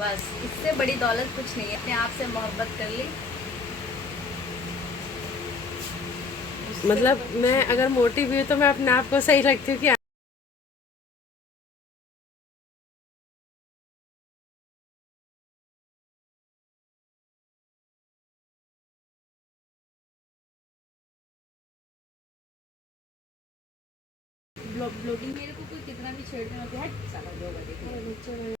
बस इससे बड़ी दौलत कुछ नहीं है। अपने आप से मोहब्बत कर ली। मतलब मैं अगर मोटी भी हूँ तो मैं अपने आप को सही रखती हूँ कि ब्लॉगिंग मेरे को कोई कितना भी छेड़ने होते हैं, साला जो बने।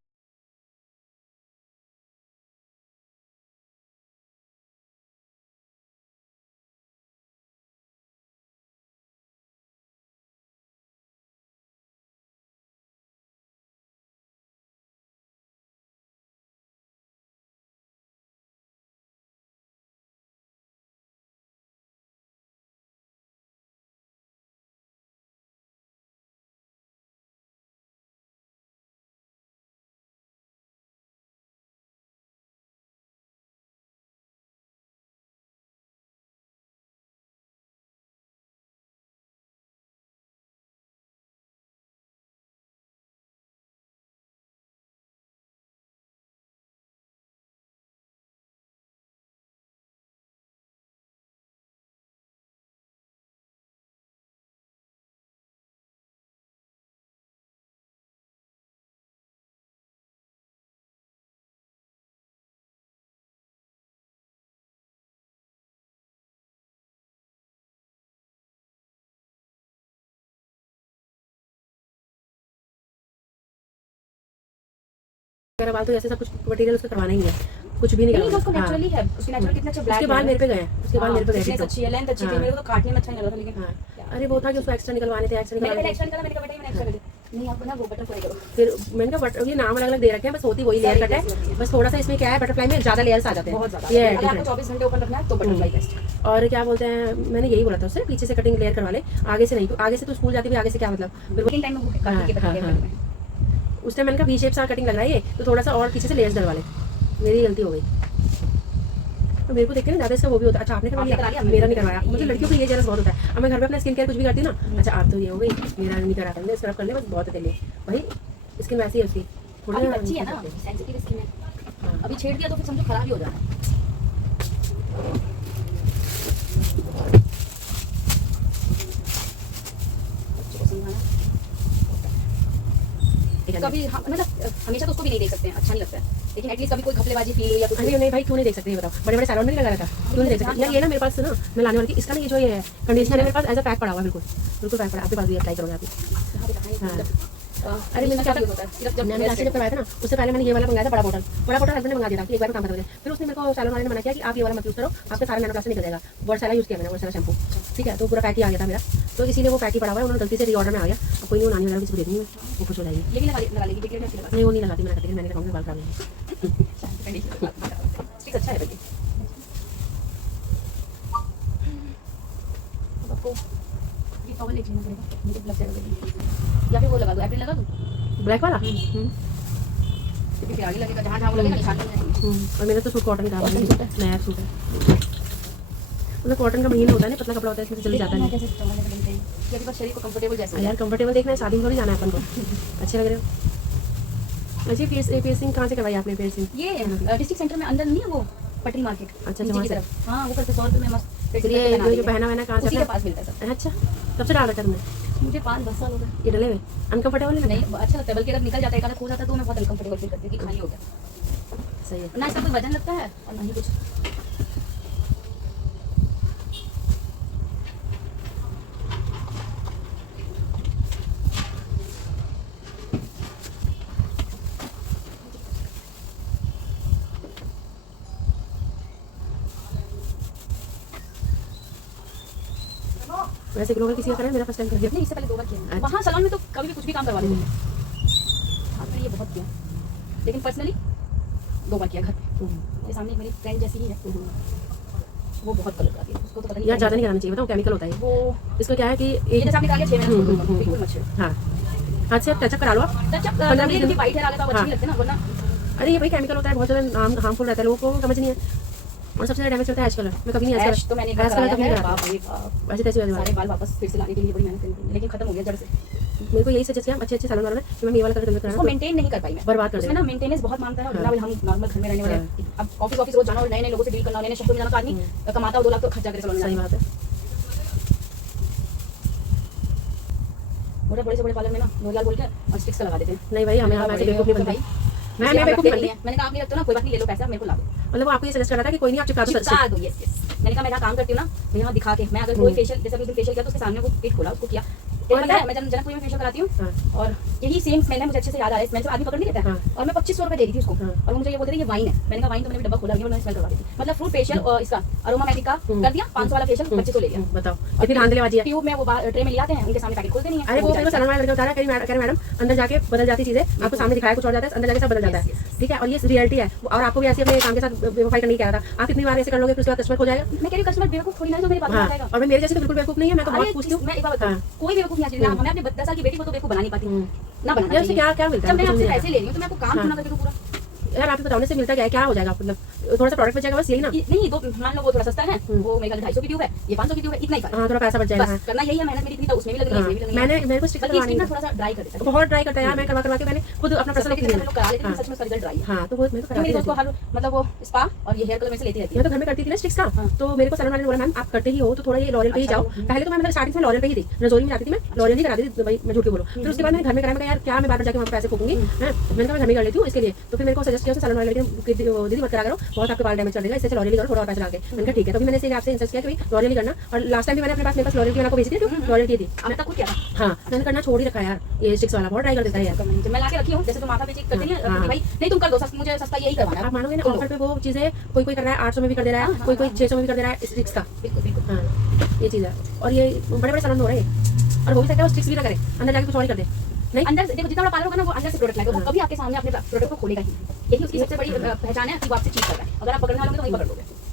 मेरा बाल तो जैसे सब कुछ मटेरियल उसका करवाना ही है, कुछ भी नहीं नहीं उसको करवाना। नेचुरली है, उसकी नेचुरल कितना अच्छा ब्लैक उसके बाल मेरे पे गए, उसके बाल मेरे पे गए थिकनेस अच्छी है, लेंथ अच्छी थी, मेरे को तो काटने में अच्छा नहीं लगा था लेकिन अरे वो था कि उसको एक्स्ट्रा निकलवाने थे, एक्स्ट्रा मैंने निकलवाने पहले थे। एक्स्ट्रा निकाला, मैंने कहा बेटा मैंने एक्स्ट्रा कर दिया। नहीं आपको ना वो बटरफ्लाई करो। फिर मैंने कहा बट ये नाम अलग अलग दे रखे हैं, बस होती वही लेयर कट है, बस थोड़ा सा इसमें क्या है बटरफ्लाई में ज्यादा लेयर्स आ जाते हैं, बहुत ज्यादा। ये अगर आपको 24 घंटे ओपन रखना है तो बटरफ्लाई बेस्ट। और क्या बोलते हैं, मैंने यही बोला था उससे, पीछे से कटिंग लेयर करवा ले, आगे से नहीं। तो आगे से तो स्कूल जाती भी, आगे से क्या मतलब, फिर वर्किंग टाइम में वो काट के बताते हैं। उस टाइम मैंने कहा वी शेप सा कटिंग लग रहा है ये, तो थोड़ा सा और पीछे से लेयर्स डलवा ले, मेरी गलती हो गई। तो मेरे को देख के ना ज़्यादा इसका वो भी होता है। अच्छा आपने करवा लिया, मेरा नहीं करवाया। मुझे लड़कियों को ये जरा बहुत होता है। अब मैं घर पे अपना स्किन केयर कुछ भी करती हूँ ना, अच्छा आप तो ये हो गई, मेरा नहीं करा करने, स्क्रब करने बस बहुत है तेरे भाई, स्किन वैसी है उसकी, थोड़ी अच्छी है ना, सेंसिटिव स्किन है। अभी छेड़ दिया तो फिर समझो खराब ही हो जाना है। कभी मतलब हमेशा तो उसको भी नहीं देख सकते हैं, अच्छा नहीं लगता है, लेकिन एटलीस्ट कभी कोई घपलेबाजी फील हुई या कुछ। नहीं भाई क्यों नहीं देख सकते, ये बताओ, बड़े बड़े सैलून में नहीं लगा रहा था, क्यों नहीं देख सकते यार। ये ना मेरे पास ना, मैं लाने वाली थी इसका ना, ये जो ये कंडीशनर है मेरे पास एज अ पैक पड़ा हुआ, बिल्कुल बिल्कुल पैक पड़ा, आपके पास भी अप्लाई करोगे आप। अरे मैंने क्या होता है, जब मैंने जब करवाया था ना, उससे पहले मैंने ये वाला मंगाया था, बड़ा बोतल हस्बैंड ने मंगा दिया था कि एक बार काम कर दोगे। फिर उसने मेरे को सैलून वाले ने मना किया कि आप ये वाला मत यूज़ करो, आपके सारे नैनो प्लस निकल जाएगा। वर्सैला यूज़ किया मैंने, वर्सैला शैम्पू, ठीक है, तो पूरा पैक ही आ गया था मेरा, तो इसीलिए वो पैक ही पड़ा हुआ है, उन्होंने गलती से रीऑर्डर में आ गया। अब कोई नहीं, नानी वगैरह किसी को दे दूँगी मैं, वो खुश हो जाएगी। लेकिन लगा लेगी बेटी ने, नहीं वो नहीं लगाती, मैंने कहती मैंने लगाऊंगी बाल खराब नहीं। अच्छा है बेटी। आपको ये टॉवल ले लेना पड़ेगा, मुझे लग जाएगा बेटी, या फिर वो लगा दो, एप्रिल लगा दो ब्लैक वाला। फिर आगे लगेगा, जहाँ जहाँ वो लगेगा निशान नहीं आएंगे। और मेरा तो सूट कॉटन का नया सूट है, मतलब कॉटन का महीना होता है ना, पतला कपड़ा होता है, इसमें जल्दी जाता नहीं। क्योंकि बस शरीर को कंफर्टेबल जैसे यार कंफर्टेबल देखना है, शादी में थोड़ी जाना है अपन को। अच्छे लग रहे हो। अच्छा piercing कहाँ से करवाई आपने piercing? ये डिस्ट्रिक्ट सेंटर में अंदर नहीं है वो पटरी मार्केट, अच्छा नीचे की तरफ। हाँ वो करते 100 रुपये में मस्त। फिर ये जो पहना वहना कहाँ से उसी के पास मिलता है सब। अच्छा तब से डाल रखा तुमने? मुझे 5-10 साल हो गए ये डले हुए अनकंफर्टेबल नहीं नहीं, अच्छा लगता है, बल्कि अगर निकल जाता है, एक आधा खो जाता है तो मैं बहुत अनकंफर्टेबल फील करती हूँ कि खाली हो गया। सही है ना इसका कोई वजन लगता है और ना ही कुछ। वैसे ग्लोबल किसी का करें, मेरा फर्स्ट टाइम कर दिया। नहीं इससे पहले 2 बार किया वहाँ सैलून में, तो कभी भी कुछ भी काम करवा देते हैं। आपने ये बहुत किया, लेकिन पर्सनली 2 बार किया घर पे। मेरे सामने एक मेरी फ्रेंड जैसी ही है, वो बहुत कलर कराती है, उसको तो पता नहीं यार ज़्यादा नहीं कराना चाहिए, बताओ केमिकल होता है वो। इसका क्या है कि ये जैसे आपने कहा 6 महीने बिल्कुल मत छेड़ो। हाँ हाथ से टचअप करा लो आप। टचअप 15 करने के वाइट हेयर आ गया तो अच्छी नहीं लगते ना, वरना अरे ये भाई केमिकल होता है, बहुत ज़्यादा हार्मफुल रहता है, लोगों को समझ नहीं है। और सबसे ज़्यादा डैमेज करता है ऐश कलर। मैं कभी नहीं ऐश तो मैंने ऐश कलर कभी नहीं बाप कराती, रे बाप, ऐसे तैसे वाले सारे बाल वापस फिर से लाने के लिए बड़ी मेहनत करनी, लेकिन खत्म हो गया जड़ से। मेरे को यही सजेस्ट किया अच्छे सैलून वालों ने कि मैं ये वाला कलर उसको कराना, मेंटेन नहीं कर पाई मैं, बर्बाद कर उसमें देगा। ना मेंटेनेंस बहुत मांगता है, और हाँ। जितना भी हम नॉर्मल घर में रहने वाले हैं, अब ऑफिस रोज जाना और नए नए लोगों से डील करना, नए नए शहरों में जाना, का आदमी कमाता हो 2 लाख तो खर्चा करे सैलून में सही जाने। बात है। मोटा बड़े से बड़े पार्लर में ना लोरियल बोल के और स्टिक्स लगा देते हैं। नहीं भाई हमें हमें बेवकूफ़ नहीं बनती, मैं बेवकूफ़ नहीं बनती। मैंने कहा आप नहीं रखते हो ना, कोई बात नहीं, ले लो पैसा मेरे को ला दो। मतलब वो आपको ये सजेस्ट कर रहा था कि कोई नहीं आप चिपका दो चिपका दो, यस यस। मैंने कहा मैं जहाँ काम करती हूँ ना, मैं यहाँ दिखा के, मैं अगर कोई फेशियल, जैसे अभी फेशियल किया तो उसके सामने वो किट खोला, उसको किया, और पता है मैं जब जनकपुरी में फेशियल कराती हूँ, हाँ। और यही सेम स्मेल है, मुझे अच्छे से याद आ रहा है, स्मेल से आदमी पकड़ नहीं लेता है, हाँ। और मैं 2500 रुपए दे रही थी उसको, हाँ। और वो मुझे ये बोलते थे ये वाइन है। मैंने कहा वाइन तो मैंने भी डब्बा खोला, मैं स्मेल करवा दी थी, मतलब फ्रूट फेशियल और इसका अरोमा मैजिक का कर दिया, 500 वाला फेशियल 2500 ले लिया। बताओ कितनी धांधलेबाजी है। ट्यूब में वो ट्रे में ले आते हैं, उनके सामने पैकेट खोलते नहीं है। अरे वो मेरे को सैलून वाला लड़का बता रहा है कह रहे मैडम अंदर जाके बदल जाती चीजें, आपको सामने दिखाया कुछ और जाता है, अंदर जाके सब बदल जाता है, ठीक है, और ये रियलिटी है। और आपको भी ऐसे अपने काम के साथ वेरीफाई करने की कहा था, आप कितनी बार ऐसे कर लोगे फिर उसके बाद कस्टमर खो जाएगा। मैं कह रही हूँ कस्टमर बेवकूफ थोड़ी ना है जो मेरी बात हाँ, बताएगा। और मैं मेरे जैसे तो बिल्कुल बेवकूफ नहीं है, मैं तो बहुत पूछती हूँ। मैं एक बात बताऊँ, कोई बेवकूफ नहीं है, हमें अपने 10 साल की बेटी को तो बेवकूफ बना नहीं पाती, ना बनाना यार उससे चाहिए। क्या मिलता है? जब मैं मुझे आपसे समझ नहीं पैसे ले रही हूँ तो मैं आपको काम क्यों ना करके दूँ पूरा? यार आपको बताने से मिलता क्या हो जाएगा, मतलब थोड़ा सा प्रोडक्ट बच जाएगा बस, यही ना। नहीं, दो मान लो वो थोड़ा सस्ता है, वो मेरे ख्याल 250 की ट्यूब है, ये 500 की ट्यूब है, इतना ही फर्क है। हाँ थोड़ा पैसा बच जाएगा। बस करना यही है, मेहनत मेरी इतनी तो उसमें भी लग रही है, इसमें भी लग रही है। मैंने मेरे को स्टिक बल्कि स्किन ना थोड़ा सा ड्राई कर देता है, बहुत ट्राई करता है यार, मैं करवा के मैंने खुद अपना पर्सनल लेकिन ओपिनियन लोग करा लेते हैं, सच में उसका रिजल्ट ड्राई है। हाँ तो वो मेरे को तो मेरी दोस्त को हर मतलब वो स्पा और ये हेयर कलर में से लेती रहती है। मैं तो घर में करती थी ना स्टिक्स का, हाँ। तो मेरे को सैलून वाले ने बोला मैम आप करते ही हो तो थोड़ा ये लॉरियल पे ही जाओ। पहले तो मैं मतलब स्टार्टिंग में लॉरियल पे ही थी, रजोरी में जाती थी, मैं लॉरियल ही कराती थी भाई, मैं झूठ क्यों बोलूं। फिर उसके बाद मैंने घर में कराया, मैं यार क्या मैं बार बार जाके वहाँ पे पैसे फूकूंगी, मैंने कहा मैं घर में कर लेती हूँ इसके लिए। तो फिर मेरे को सजेस्ट किया सैलून वाले ने दीदी मत करा करो, बहुत आपके बाल डैमेज कर देगा, इससे लॉरियल करो थोड़ा और पैसा लगा के। मैंने कहा ठीक है, तो मैंने इसे आपसे इंसिस्ट किया कि भाई लॉरियल ही करना। और लास्ट टाइम भी मैंने अपने पास मेरे पास लॉरियल की मैंने आपको भेजी थी, लॉरियल की थी अब तक कुछ क्या था? हाँ, मैंने करना छोड़ ही रखा यार, ये स्टिक्स वाला बहुत ट्राई कर देता है यार। मैं ला के रखी हूँ, जैसे तुम माथा पे चेक करती है भाई, नहीं तुम कर दो, मुझे सस्ता यही करवाना है। आप मानोगे ना ऑफर पे वो चीजें कोई कर रहा है 800 में भी कर दे रहा है, कोई 600 में भी कर दे रहा है स्टिक्स का। बिल्कुल बिल्कुल। हाँ ये चीज़ है, और ये बड़े बड़े सैलून हो रहे हैं, और हो भी सकता है वो स्टिक्स भी ना करे, अंदर जाके कुछ और ही कर दे। नहीं अंदर से देखो, जितना बड़ा पार्लर होगा ना वो अंदर से प्रोडक्ट लाएगा, वो कभी आपके सामने अपने प्रोडक्ट को खोलेगा ही नहीं। यही उसकी सबसे बड़ी पहचान है कि वो आपसे चीट कर रहा है। अगर आप पकड़ने वाले होंगे तो वही पकड़ लोगे।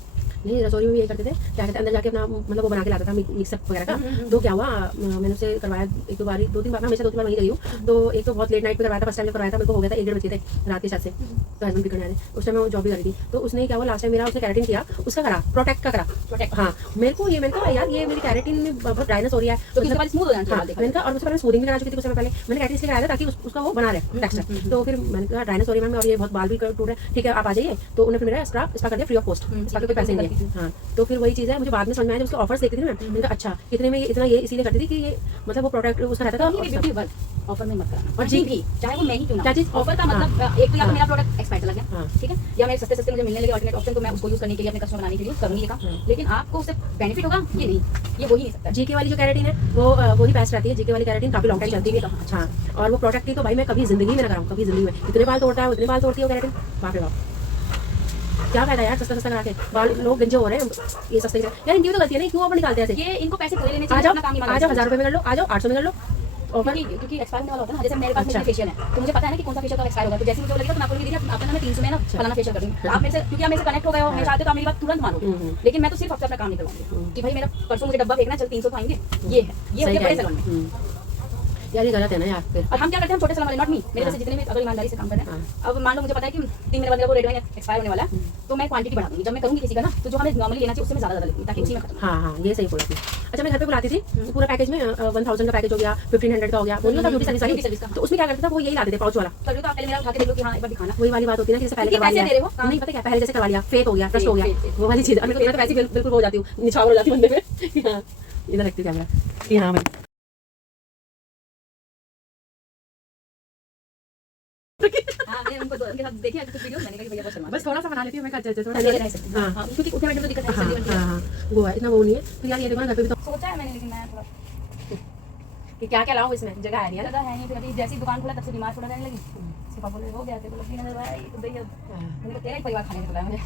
नहीं रसोई में भी ये करते थे, क्या कहते हैं अंदर जाके अपना मतलब वो बना के लाता था मिक्सअप वगैरह का। तो क्या हुआ मैंने उसे करवाया एक दो बार 2-3 बार, मैं हमेशा 2-3 बार वहीं गई हूँ। तो एक तो बहुत लेट नाइट पे करवाया था, फर्स्ट टाइम जब करवाया था मेरे को हो गया था 1-1:30 बजे थे रात के 7 से, तो हस्बैंड पिकने आए थे, उस टाइम मैं जॉब भी कर रही थी। तो उसने क्या हुआ लास्ट टाइम मेरा उसने कैरेटिन किया, उसका करा प्रोटेक्ट का करा प्रोटेक्ट। हाँ मेरे को यार ये मेरी कैरेटिन में बहुत ड्राइनेस हो रही है, तो उसके बाद स्मूथ हो जाना चाहिए। मैंने कहा, और उससे पहले स्मूथिंग भी करा चुकी थी उससे पहले, मैंने कैरेटिन इसलिए कराया था ताकि उसका वो बना रहे टेक्सचर। तो फिर मैंने कहा ड्राइनेस हो रही है मैम और ये बहुत बाल भी टूट रहे हैं, ठीक है आप आ जाइए। तो उन्होंने फिर मेरा स्पा कर दिया फ्री ऑफ कॉस्ट, स्पा के कोई पैसे नहीं दिए। हाँ तो फिर वही चीज़ है, मुझे बाद में समझ में आया जब उसके ऑफर्स देखती थी मैं, मैंने कहा अच्छा इतने में इतना ये इसीलिए करती थी कि ये मतलब वो प्रोडक्ट उसका रहता था। ऑफर में मत कराना, और जी भी चाहे वो महंगी क्यों ना। क्या चीज़? ऑफर का मतलब एक तो या तो मेरा प्रोडक्ट एक्सपायर चला गया, हाँ। ठीक है, या मेरे सस्ते मुझे मिलने लगे अल्टरनेट ऑप्शन, तो मैं उसको यूज करने के लिए अपने कस्टमर बनाने के लिए करूंगी ये काम। लेकिन आपको उससे बेनिफिट होगा ये नहीं, ये हो ही नहीं सकता। जीके वाली जो कैरेटिन है वो ही बेस्ट रहती है, जीके वाली कैरेटिन काफी लॉन्ग टाइम चलती है। हाँ और वो प्रोडक्ट की तो भाई मैं कभी जिंदगी में ना कराऊँ, कभी जिंदगी में इतने बाल तोड़ता है उतने बाल तोड़ती है वो कैरेटिन, बाप रे बाप क्या फायदा यार सस्ता करा के, बाल लोग गंजे हो रहे हैं ये सस्ते यार, इनकी भी तो गलती है ना, क्यों अपन निकालते हैं ऐसे। ये इनको पैसे पूरे लेने आ चाहिए, जाओ अपना काम आ जाओ 1000 रुपये में कर लो, आ जाओ 800 में कर लो ऑफर। क्योंकि एक्सपायर होने वाला होता है ना, जैसे मेरे पास अच्छा। फेशियल है तो मुझे पता है ना कि कौन सा फेशियल का एक्सपायर होगा, तो जैसे मुझे लगेगा तो मैं आपको दीदी आपने हमें 300 में ना फलाना फेशियल कर दूंगी, आप मेरे से क्योंकि आप मेरे से कनेक्ट हो गए हो, मैं चाहते हो तो आप मेरी बात तुरंत मानोगे। लेकिन मैं तो सिर्फ आपसे अपना काम नहीं करवाऊंगी कि भाई मेरा परसों मुझे डब्बा फेंकना, चल 300 तो आएंगे, ये है ये होते बड़े सैलून में। यार ये गलत है ना यार फिर। और हम क्या करते हैं, हम छोटे सैलून वाले, नॉट मी, मेरे जैसे जितने भी अगर ईमानदारी से काम कर रहे हैं, अब मान लो मुझे पता है कि 3 महीने बाद वो रेड वाइन एक्सपायर होने वाला है, तो मैं क्वांटिटी बढ़ा दूंगी। जब मैं करूंगी किसी का ना, तो जो हमें नॉर्मली लेना चाहिए उससे मैं ज्यादा लेती हूँ ताकि उसी में खत्म। हाँ हाँ ये सही बोला। अच्छा मैं घर पे बुलाती थी पूरा पैकेज में 1000 का पैकेज हो गया, 1500 का हो गया, वो नहीं होता ब्यूटी सर्विस का, तो उसमें क्या करता था वो यही लाते थे पाउच वाला। कभी तो आप पहले मेरा उठा के देख लो कि हाँ एक बार दिखाना, वही वाली बात होती है ना, जैसे पहले करवा पैसे दे रहे हो, लिया नहीं पता क्या पहले जैसे करवा लिया, फेक हो गया, ट्रस्ट हो गया, फेक। वो वाली चीज। और मैं तो वैसे बिल्कुल हो जाती हूँ, निछावर हो जाती हूँ बंदे पे। हाँ इधर रखती हूँ कैमरा कि हाँ मैं हाँ मैं उनको उनके साथ देखिए कुछ वीडियो, मैंने कहा भैया बहुत शर्मा बस थोड़ा सा बना लेती हूँ मैं, अच्छा थोड़ा चलिए रह सकते हैं। हाँ हाँ क्योंकि उठने बैठने में दिक्कत है, हाँ जल्दी बनती है। हाँ वो है इतना वो नहीं है। फिर यार ये देखो ना घर पे भी तो सोचा है मैंने, लेकिन मैं थोड़ा कि क्या क्या लाऊं इसमें, जगह है नहीं है ना। लगा है नहीं, फिर अभी जैसी दुकान खोला तब से बीमार थोड़ा रहने लगी, सिर्फ बोले हो गया, तेरे को लगी नजर आया ये तो दही, मैंने कहा तेरा ही परिवार खाने को बुलाया मुझे,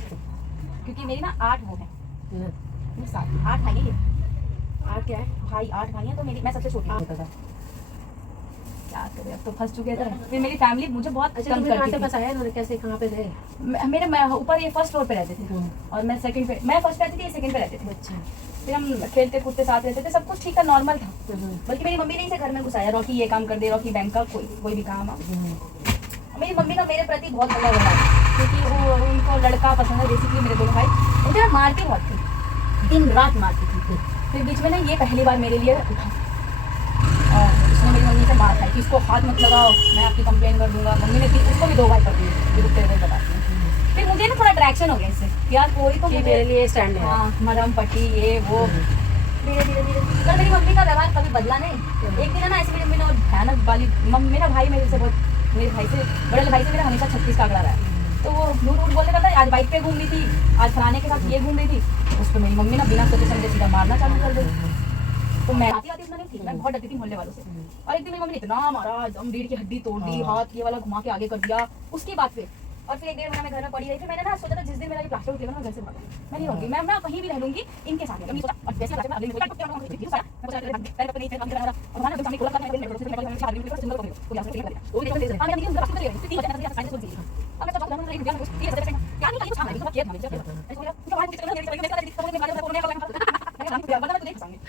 क्योंकि मेरी ना 8 वो है, 8 भाई है ये, 8 क्या है भाई 8 भाई हैं, तो मेरी मैं सबसे छोटी हूँ। क्या करें, अब तो फंस चुके थे। फिर मेरी फैमिली मुझे बहुत अच्छा कम तुम्हें करती कहाँ थी। से आया इन्होंने, कैसे कहाँ पे थे? मेरे ऊपर ये फर्स्ट फ्लोर पे रहते थे और मैं सेकंड पे, मैं फर्स्ट पे रहती थी, ये सेकंड पे रहते थे। अच्छा फिर हम खेलते कूदते साथ रहते थे, सब कुछ ठीक था, नॉर्मल था। बल्कि मेरी मम्मी ने इसे घर में घुसाया, रॉकी ये काम कर दे, रॉकी बैंक का कोई भी काम। मेरी मम्मी का मेरे प्रति बहुत बड़ा व्यवहार है, क्योंकि वो उनको लड़का पसंद है बेसिकली मेरे दोनों भाई। मुझे ना मारती बहुत थी, दिन रात मारती थी। फिर बीच में ना ये पहली बार मेरे लिए उठा और उसने मेरी मम्मी से मार खाई कि इसको हाथ मत लगाओ, मैं आपकी कंप्लेन कर दूंगा। मम्मी ने उसको भी 2 बार कर दी, फिर तेरे को बताती हूँ। फिर मुझे ना थोड़ा अट्रैक्शन हो गया इससे, यार कोई तो मेरे लिए स्टैंड है। हाँ, मरहम पट्टी ये वो धीरे धीरे धीरे। पर मेरी मम्मी का व्यवहार कभी बदला नहीं। एक दिन है ना ऐसे मेरी मम्मी ने भयानक वाली मेरा भाई मेरे से बहुत, मेरे भाई से बड़े भाई से मेरा हमेशा 36 का आंकड़ा रहा है। तो वो झूठ वूठ बोलने रहता है, आज बाइक पे घूम रही थी, आज फलाने के साथ ये घूम रही थी। उस पर मेरी मम्मी ना बिना सोचे समझे सीधा मारना चालू कर दी। तो मैं आती आती उतना नहीं थी, मैं बहुत डरती थी मोहल्ले वालों से। और एक दिन मेरी मम्मी ने इतना मारा, दम रीढ़ की हड्डी तोड़ दी, हाथ ये वाला घुमा के आगे कर दिया उसकी बात पे। और फिर 1 डेढ़ महीना मैं घर में पड़ी रही थी। मैंने ना सोचा था जिस दिन मेरा ये प्लास्टर उठेगा ना घर से भागूंगी, मैं नहीं रहूंगी, मैं कहीं भी रह लूंगी इनके साथ। मैंने सोचा और वैसे अगले दिन और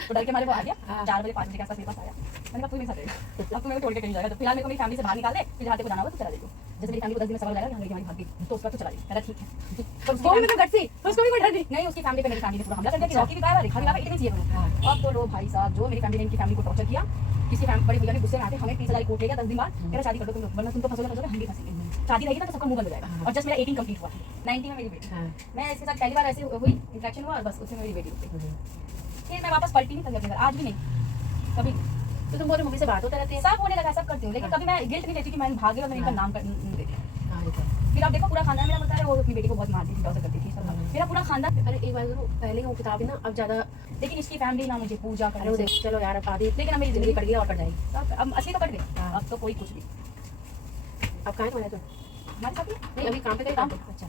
तो डर के मारे वो आ गया 4 बजे 5 बजे के आसपास मेरे पास आया। मैंने कहा तू मेरे साथ रहेगा, अब तू मेरे को छोड़ के कहीं जाएगा। तो फिलहाल मेरे को मेरी फैमिली से बाहर निकाल दे, फिर जहाँ तेरे को जाना होगा तो चला जाइए। जैसे मेरी फैमिली को 10 दिन में सवाल जाएगा यहाँ लड़की हमारी भाग गई तो उसका तो चला जाइए। कहता ठीक है। तो उसको भी मतलब गट्सी, उसको भी डर नहीं, उसकी फैमिली पे मेरी फैमिली ने पूरा हमला कर दिया कि रॉकी भी गायब है, रेखा भी गायब है, इतनी चाहिए करो। अब तो लो भाई साहब, जो मेरी फैमिली ने इनकी फैमिली को टॉर्चर किया, किसी बड़े भैया ने गुस्से में आते हमें 30,000 कोर्ट ले गया 10 दिन बाद, मेरा शादी कर दो तुम लोग, वरना तुम तो फंसोगे हम भी फंसेंगे। शादी रहेगी ना तो सबका मुंह बंद हो जाएगा। और जस्ट मेरा 18 कंप्लीट हुआ, 19 में मेरी बेटी। मैं इसके साथ पहली बार ऐसे हुई इंटरेक्शन हुआ और बस उसमें मेरी बेटी रुक गई। फिर मैं वापस पलटी नहीं कभी अपने घर, आज भी नहीं कभी। तो तुम बोले मम्मी से बात होता रहती है? सब होने लगा, सब करती हूँ, लेकिन कभी मैं गिल्ट नहीं लेती कि मैं भाग गई और मैंने इनका नाम नहीं देखा। फिर आप देखो पूरा खानदान मेरा बता रहा है वो अपनी बेटी को बहुत मारती थी, टॉर्चर करती थी, मेरा पूरा खानदान। अरे एक बार सुनो, पहले वो किताब ना अब ज्यादा, लेकिन इसकी फैमिली ना मुझे पूजा कर रही है। चलो यार अब आधी, लेकिन अब मेरी जिंदगी जिंदगी कट गई और कट जाएगी। सब अब असली तो कट गई, अब तो कोई कुछ भी। अब कहाँ है तुम्हारे? तो हमारे साथ ही नहीं अभी काम पे गए? काम। अच्छा,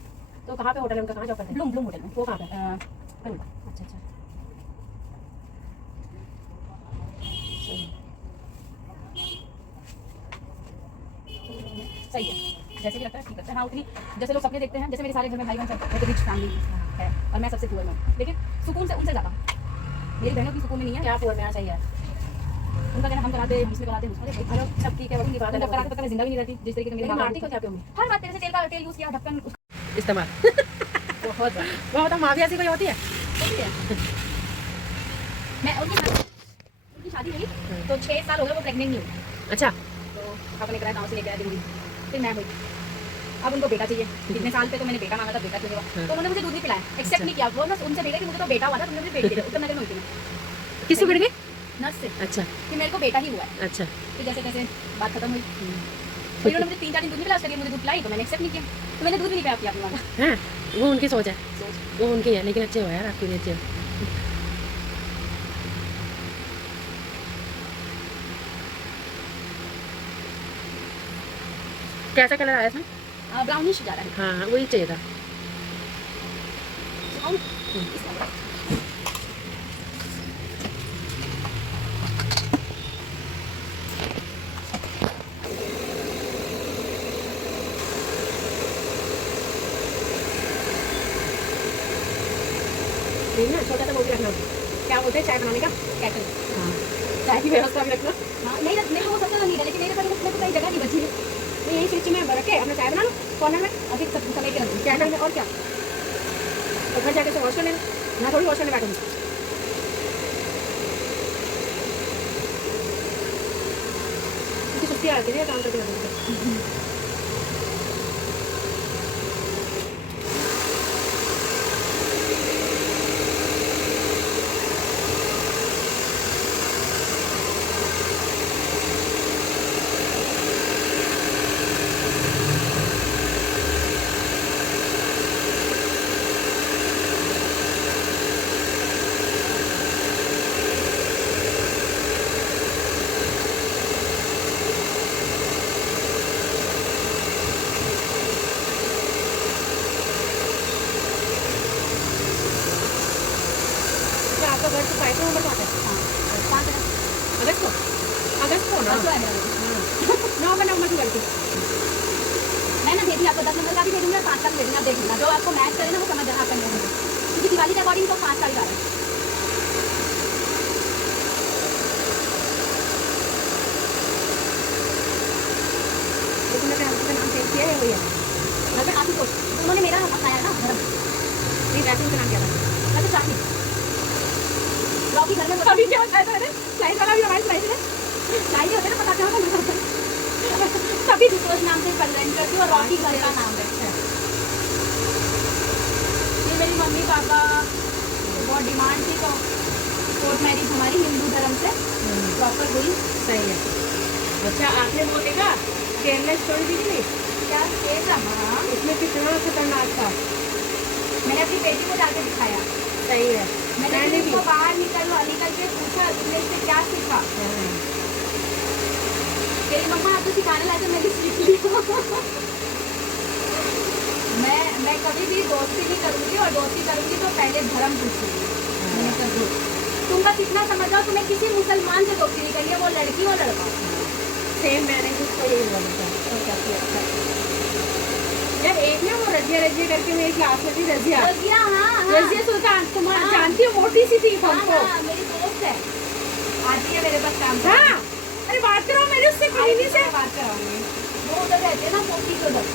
तो कहाँ पे होटल है उनका, कहाँ जॉब करते हैं? ब्लूम ब्लूम होटल में। वो कहाँ पे? अच्छा अच्छा सही है, जैसे भी लगता है ठीक लगता है। हाँ उतनी जैसे लोग सपने देखते हैं, जैसे मेरे सारे घर में भाई बहन सब बहुत रिच फैमिली है और मैं सबसे पुअर में हूँ, लेकिन सुकून से उनसे ज़्यादा मेरी बहनों की सुकून में नहीं है। क्या पुअर में चाहिए यार? उनका कहना हम कराते हैं, इसमें कराते हैं, उसमें हेलो सब ठीक है, वही बात है। कराते पता मैं जिंदा भी नहीं रहती जिस तरीके से मेरी मारती को क्या क्यों? हर बात तेरे से तेल यूज़ किया, ढक्कन इस्तेमाल बहुत वो बता, माफिया सी कोई होती है? मैं उनकी शादी हुई तो 6 साल हो गए वो प्रेग्नेंट नहीं हुई। अच्छा, तो पापा ने कराया, गाँव से लेकर आया दूध, फिर मैं हुई। अब उनको बेटा चाहिए, कितने साल पे तो मैंने बेटा मांगा था, बेटा क्यों हुआ, तो उन्होंने मुझे दूध नहीं पिलाया, एक्सेप्ट नहीं किया। वो ना उनसे भेजा कि मुझे तो बेटा हुआ था, तुमने मुझे बेटी दे, उत्तर नगर में हुई थी मैं। किससे भिड़ गई? नर्स से अच्छा कि मेरे को बेटा ही हुआ है। अच्छा, फिर जैसे जैसे बात खत्म हुई तो इन्होंने मुझे 3-4 दिन दूध नहीं पिला, उसके लिए मुझे दूध पिलाई तो मैंने एक्सेप्ट नहीं किया, तो मैंने दूध भी नहीं पिया अपनी माँ का। हाँ वो उनकी सोच है, वो उनकी है, लेकिन अच्छे हो यार, आपके लिए अच्छे हो। कैसा कलर आया था? ब्राउनिश जा रहा है। हाँ वही चाहिए था। ना छोटा सा वो भी रखना, क्या बोलते हैं चाय बनाने का कैटल। हाँ चाय की व्यवस्था भी रखना। हाँ नहीं मेरे को वो सबसे नहीं था, लेकिन मेरे पास उसमें तो कहीं जगह नहीं बची है। तो यही स्विच में रख के अपना चाय बना लो कॉर्नर में, अभी सब समय के कैटल में, और क्या। तो घर जाके से वॉश कर लेना, मैं थोड़ी वॉश करने बैठूँगी। सुस्ती आती है काम करते करते। आपका घर तो पाइप नंबर कहाँ है? अगस्त को ना 9 नंबर की लड़की मैं ना दे दी आपको 10 नंबर का भी दे दूँगी और 5 का भी दे दूँगी, आप देख लेना जो आपको मैच करे ना वो समझ जाना आपका नियम है, क्योंकि दिवाली के अकॉर्डिंग तो 5 का भी आ रहा है। लेकिन मैंने आपका नाम चेंज किया है, वही है। अगर आप ही सोच उन्होंने मेरा अपनाया ना धर्म। नहीं वैसे उनका नाम क्या था? मैं तो शाही रॉकी घर में अभी क्या होता है तो स्लाइड वाला भी हमारी स्लाइड है। शाही होते ना पता क्या होता तभी दूसरे नाम से कन्वेंट करती हूँ और रॉकी घर का नाम है। ये मेरी मम्मी पापा बहुत डिमांड थी तो कोर्ट मैरिज हमारी हिंदू धर्म से प्रॉपर हुई। सही है। अच्छा आपने वो देखा केरला स्टोरी देखी नहीं? क्या केस हाँ उसमें कितना खतरनाक था। मैंने अपनी बेटी को जाके दिखाया। सही है। मैंने भी उसको बाहर निकल के पूछा तुमने इससे क्या सीखा। तेरी मम्मा आपको सिखाने लाए तो मैं भी सीख ली। मैं कभी भी दोस्ती नहीं करूंगी और दोस्ती करूंगी तो पहले धर्म पूछूंगी। मैंने कर दो तुम बस इतना समझ जाओ तुम्हें किसी मुसलमान से दोस्ती नहीं करनी है, वो लड़की हो लड़का। सेम मैंने उसको यही बोला था। जब एक ना वो रजिया रजिया करके मेरी क्लास में थी रजिया हाँ रजिया सुल्तान तुम्हारा जानती हो मोटी सी थी हमको। मेरी दोस्त है आती है मेरे पास काम। हाँ अरे बात करो मैंने उससे कहीं से बात कराऊंगी। वो उधर रहते हैं ना मोटी के उधर।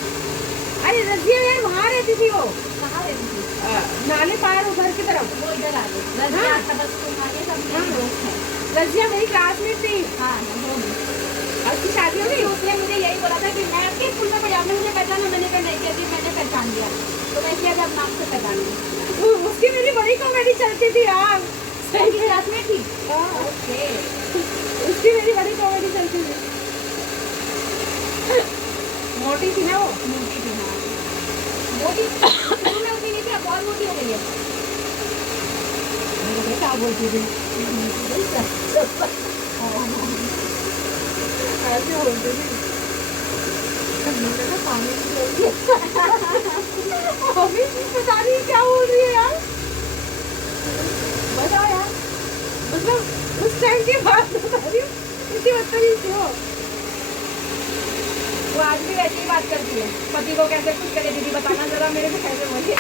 अरे रजिया यार वहाँ रहती थी वो। कहाँ रहती थी? नाले पार उधर की तरफ। वो इधर आ गई रजिया तबस्सुम आगे सब मेरी दोस्त है। रजिया मेरी क्लासमेट थी। हाँ उसकी शादी हो गई। उसने मुझे यही बोला था कि मैं आपके स्कूल में पढ़ी आपने मुझे पहचाना मैंने कहा नहीं किया मैंने पहचान लिया तो मैं इसलिए अब नाम से पहचान ली। उसकी मेरी बड़ी कॉमेडी चलती थी यार। सही क्लास में थी। ओके उसकी मेरी बड़ी कॉमेडी चलती थी। मोटी थी ना वो। मोटी थी हाँ मोटी शुरू में उतनी नहीं थी अब बहुत मोटी हो गई है। क्या बोलती थी ऐसे बोलती थी अभी पता नहीं क्या बोल रही है यार। बताओ यार मतलब उस टाइम की बात बता रही हूँ इतनी बदतमीज थी वो आज भी वैसे ही बात करती है पति को कैसे कुछ करे दीदी बताना जरा मेरे को कैसे बोलिए।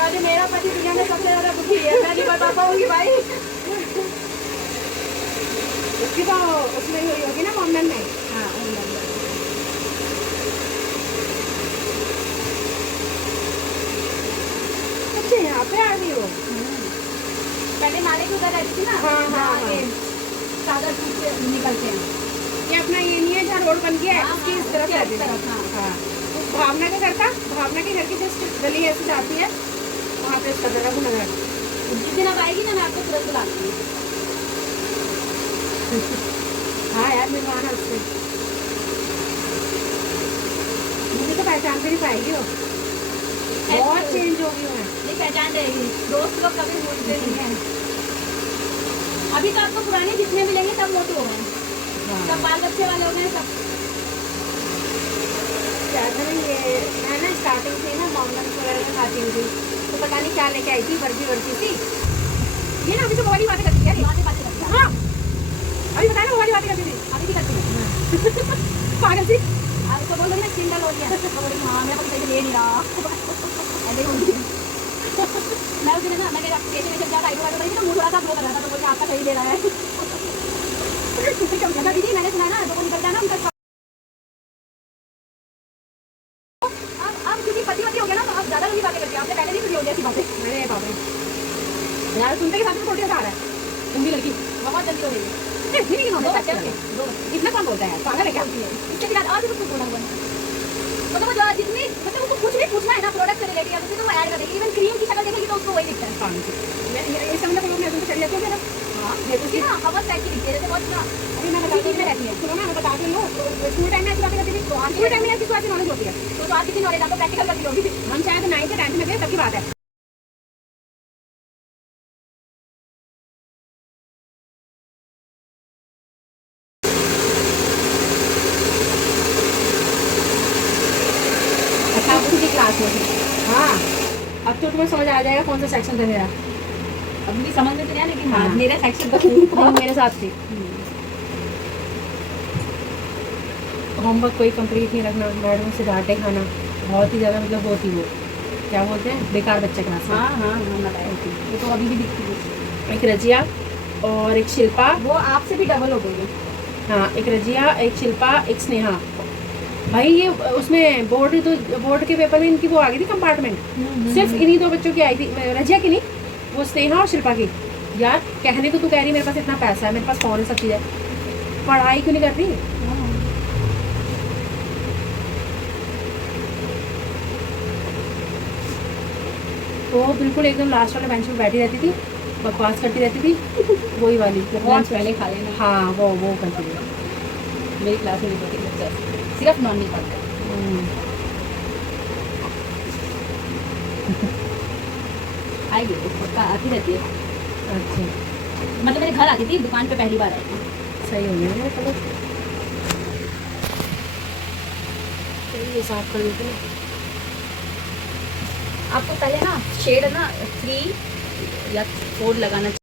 आज मेरा पति दुनिया में सबसे ज्यादा दुखी है मैं नहीं बता पाऊंगी भाई। उसकी तो उसमें ही हुई होगी ना मोमडन में। हाँ अच्छा यहाँ पे आ गई वो। पहले नाले के उधर रहती थी ना। हाँ सागर टूट से निकलते हैं ये अपना ये नहीं है जहाँ रोड बन गया है उसकी इस तरफ उसके रहती तरफ, है। हाँ। भावना के घर का भावना के घर की जस्ट गली ऐसे जाती है वहाँ पे उसका घर रघुनगर। जिस दिन अब आएगी ना मैं आपको तुरंत बुलाती हूँ। हाँ यार मिलवाना उससे मुझे तो पहचान भी नहीं पाएगी वो बहुत चेंज हो गई है। नहीं पहचान रहेगी दोस्त लोग कभी भूलते नहीं है। अभी तो आपको पुराने जितने मिलेंगे सब मोटे हो गए सब बाल बच्चे वाले हो गए सब। क्या था ना ये मैं ना स्टार्टिंग से ना मोमडन वगैरह में खाती हुई तो पता नहीं क्या लेके आई थी वर्दी सी। ये ना अभी तो वो वाली बातें करती है बातें करती है। हाँ अभी बताया ना वो वाली बातें करती थी अभी भी करती है पागल सी। आप तो बोल रही ना सिंगल हो गया तो बोली हाँ मेरा कोई ले नहीं रहा ऐसे बोल रही मैं उस दिन ना मैं मेरा पेशे में जब ज़्यादा आई तो मुझे थोड़ा सा ग्रो कर रहा था तो बोली आपका सही दे रहा है। दीदी मैंने सुना ना तो वो निकल जाना उनका अब क्योंकि पति हो गया ना तो आप ज़्यादा लंबी बातें करती हैं आपने पहले नहीं सुनी होगी ऐसी बातें। अरे बाप रे यार सुनते के साथ में छोटे उठा रहा है तुम भी लड़की बहुत जल्दी हो रही है। इतना कौन बोलता है पागल है क्या? इसके बाद और भी कुछ बोला हुआ है मतलब वो जितनी मतलब उसको कुछ भी पूछना है ना प्रोडक्ट से रिलेटेड या तो वो ऐड कर देगी। इवन क्रीम की शक्ल देखेगी तो उसको वही दिखता है। इस समय लोग तो चढ़ जाते हैं ना। हाँ देखो ना हवा सेट की दिखती है जैसे बहुत ना अभी मैं बता में रहती है सुनो ना मैं बता दूँ स्कूल टाइम में ऐसी बातें करती थी स्कूल टाइम में ऐसी बातें नॉलेज होती है तो आज कितनी नॉलेज आपको प्रैक्टिकल करती होगी। हम शायद 9th 10th में थे तब की बात है। अच्छा आप उनकी क्लास में थी। हाँ अब तो तुम्हें समझ आ जाएगा कौन सा सेक्शन था मेरा। अब भी समझ में तो नहीं आया लेकिन हाँ हाँ। मेरे सेक्शन तो नहीं मेरे साथ थी। होमवर्क कोई कंप्लीट नहीं रखना मैडम से डांटे खाना बहुत ही ज़्यादा मतलब होती वो क्या बोलते हैं बेकार बच्चे क्लास में। हाँ बताया थी वो तो अभी भी दिखती है। एक रजिया और एक शिल्पा। वो आपसे भी डबल हो गई है। हाँ एक रजिया एक शिल्पा एक स्नेहा भाई ये उसमें बोर्ड के पेपर में इनकी वो आ गई थी कंपार्टमेंट, सिर्फ इन्हीं दो बच्चों की आई थी, रजिया की नहीं, वो स्नेहा और शिल्पा की। यार कहने को तू कह रही मेरे पास इतना पैसा है, मेरे पास फोन है, सब चीज़ है, पढ़ाई क्यों नहीं कर रही? वो बिल्कुल एकदम लास्ट वाले बेंच में बैठी रहती थी, बकवास करती रहती थी, वही वाली लंच पहले खा लेना। हाँ वो करती थी। मेरी क्लास में नहीं पढ़ती, सिर्फ नॉन नहीं पढ़ता। आई है पक्का आती रहती है, अच्छा मतलब मेरे घर आती थी, दुकान पे पहली बार आई थी। सही हो गया। चलो ये साफ कर देते हैं। आपको पहले ना शेड ना 3 या 4 लगाना